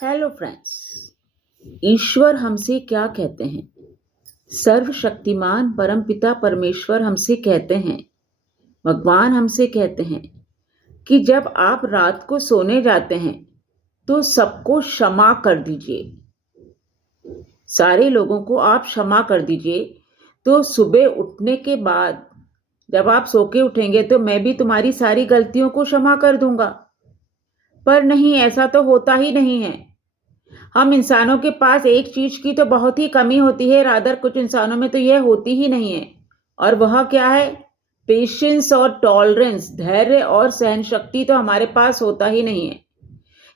Hello friends. ईश्वर हमसे क्या कहते हैं? सर्वशक्तिमान परमपिता परमेश्वर हमसे कहते हैं, भगवान हमसे कहते हैं कि जब आप रात को सोने जाते हैं तो सबको क्षमा कर दीजिए। सारे लोगों को आप क्षमा कर दीजिए, तो सुबह उठने के बाद जब आप सो के उठेंगे तो मैं भी तुम्हारी सारी गलतियों को क्षमा कर दूंगा। पर नहीं, ऐसा तो होता ही नहीं है। हम इंसानों के पास एक चीज की तो बहुत ही कमी होती है, रादर कुछ इंसानों में तो यह होती ही नहीं है। और वह क्या है? पेशेंस और टॉलरेंस, धैर्य और सहन शक्ति तो हमारे पास होता ही नहीं है।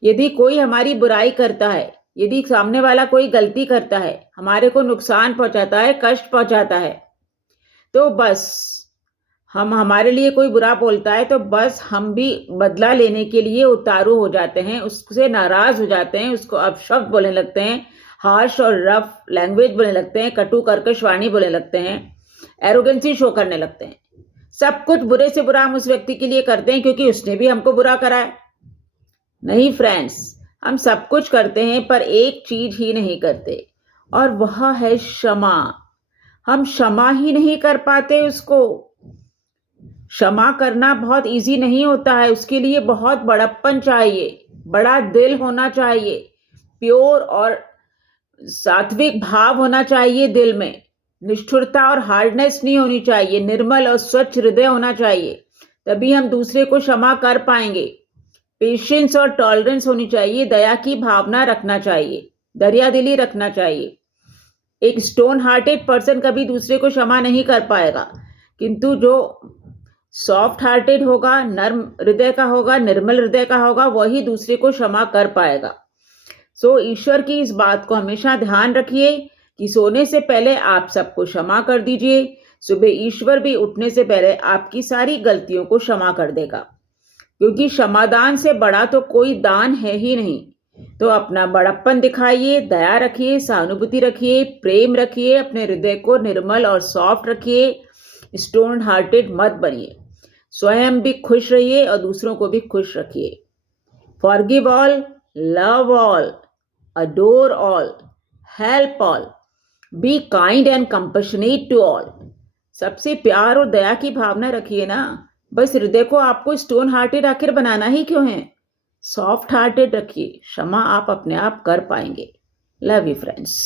यदि कोई हमारी बुराई करता है, यदि सामने वाला कोई गलती करता है, हमारे को नुकसान पहुंचाता है, कष्ट पहुंचाता है, तो बस हमारे लिए कोई बुरा बोलता है तो बस हम भी बदला लेने के लिए उतारू हो जाते हैं, उससे नाराज हो जाते हैं, उसको अपशब्द बोलने लगते हैं, हार्श और रफ लैंग्वेज बोलने लगते हैं, कटु कर्कश वाणी बोलने लगते हैं, एरोगेंसी शो करने लगते हैं। सब कुछ बुरे से बुरा हम उस व्यक्ति के लिए करते हैं क्योंकि उसने भी हमको बुरा करा है। नहीं फ्रेंड्स, हम सब कुछ करते हैं पर एक चीज ही नहीं करते, और वह है क्षमा। हम क्षमा ही नहीं कर पाते उसको। क्षमा करना बहुत इजी नहीं होता है, उसके लिए बहुत बड़प्पन चाहिए, बड़ा दिल होना चाहिए, प्योर और सात्विक भाव होना चाहिए दिल में, निष्ठुरता और हार्डनेस नहीं होनी चाहिए, निर्मल और स्वच्छ हृदय होना चाहिए, तभी हम दूसरे को क्षमा कर पाएंगे। पेशेंस और टॉलरेंस होनी चाहिए, दया की भावना रखना चाहिए, दरियादिली रखना चाहिए। एक स्टोन हार्टेड पर्सन कभी दूसरे को क्षमा नहीं कर पाएगा, किंतु जो सॉफ्ट हार्टेड होगा, नर्म हृदय का होगा, निर्मल हृदय का होगा, वही दूसरे को क्षमा कर पाएगा। सो ईश्वर की इस बात को हमेशा ध्यान रखिए कि सोने से पहले आप सबको क्षमा कर दीजिए। सुबह ईश्वर भी उठने से पहले आपकी सारी गलतियों को क्षमा कर देगा, क्योंकि क्षमादान से बड़ा तो कोई दान है ही नहीं। तो अपना बड़प्पन दिखाइए, दया रखिए, सहानुभूति रखिए, प्रेम रखिए, अपने हृदय को निर्मल और सॉफ्ट रखिए, स्टोन हार्टेड मत बनिए। स्वयं भी खुश रहिए और दूसरों को भी खुश रखिए। Forgive all, love all, adore all, help all, be kind and compassionate to all. सबसे प्यार और दया की भावना रखिए ना। बस हृदय को आपको स्टोन हार्टेड आखिर बनाना ही क्यों है? सॉफ्ट हार्टेड रखिए। क्षमा आप अपने आप कर पाएंगे। Love you friends.